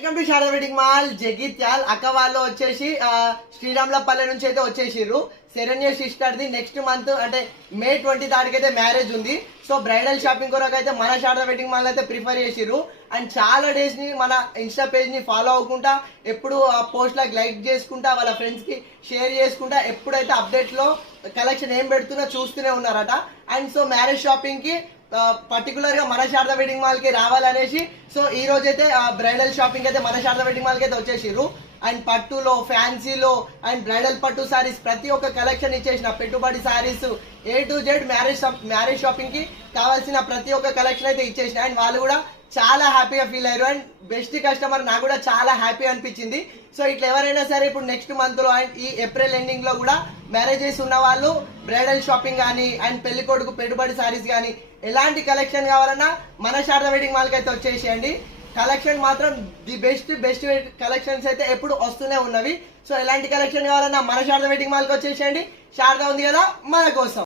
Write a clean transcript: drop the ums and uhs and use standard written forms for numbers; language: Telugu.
Welcome to Sharada wedding mall Jagtial. అక్క వాళ్ళు వచ్చేసి శ్రీరాములపల్లె నుంచి అయితే వచ్చేసిర్రు. Saranya sister the next month అంటే మే 23 అయితే మ్యారేజ్ ఉంది. సో బ్రైడల్ షాపింగ్ కొరకు అయితే మన శారదా వెడ్డింగ్ మాల్ అయితే ప్రిఫర్ చేసిర్రు. అండ్ చాలా డేస్ ని మన ఇన్స్టా పేజ్ ని ఫాలో అవ్వకుండా ఎప్పుడు ఆ పోస్ట్ లకు లైక్ చేసుకుంటా వాళ్ళ ఫ్రెండ్స్ కి షేర్ చేసుకుంటా ఎప్పుడైతే అప్డేట్ లో కలెక్షన్ ఏం పెడుతున్నా చూస్తూనే ఉన్నారట. అండ్ సో మ్యారేజ్ షాపింగ్ కి పర్టికులర్ గా మన శారదా వెడ్డింగ్ మాల్ కి రావాలనేసి సో ఈ రోజు అయితే బ్రైడల్ షాపింగ్ అయితే మన శారదా వెడ్డింగ్ మాల్ కి అయితే వచ్చేసిర్రు. అండ్ పట్టులో ఫ్యాన్సీలో అండ్ బ్రైడల్ పట్టు సారీస్ ప్రతి ఒక్క కలెక్షన్ ఇచ్చేసిన పెట్టుబడి saris A to Z marriage shopping కి కావాల్సిన ప్రతి ఒక్క కలెక్షన్ అయితే ఇచ్చేసిన. అండ్ వాళ్ళు కూడా చాలా హ్యాపీగా ఫీల్ అయ్యారు. అండ్ బెస్ట్ కస్టమర్ నాకు కూడా చాలా హ్యాపీ అనిపించింది. సో ఇట్లా ఎవరైనా సరే ఇప్పుడు నెక్స్ట్ మంత్ లో అండ్ ఈ ఏప్రిల్ ఎండింగ్ లో కూడా మ్యారేజెస్ ఉన్న వాళ్ళు బ్రైడల్ షాపింగ్ కానీ అండ్ పెళ్లి కొడుకు పెట్టుబడి సారీస్ కానీ ఎలాంటి కలెక్షన్ కావాలన్నా మన శారదా వెడ్డింగ్ మాల్ కి అయితే వచ్చేసేయండి. కలెక్షన్ మాత్రం ది బెస్ట్ కలెక్షన్స్ అయితే ఎప్పుడు వస్తూనే ఉన్నవి. సో ఎలాంటి కలెక్షన్ కావాలన్నా మన శారదా వెడ్డింగ్ మాల్ కి వచ్చేసేయండి. శారదా ఉంది కదా మన కోసం.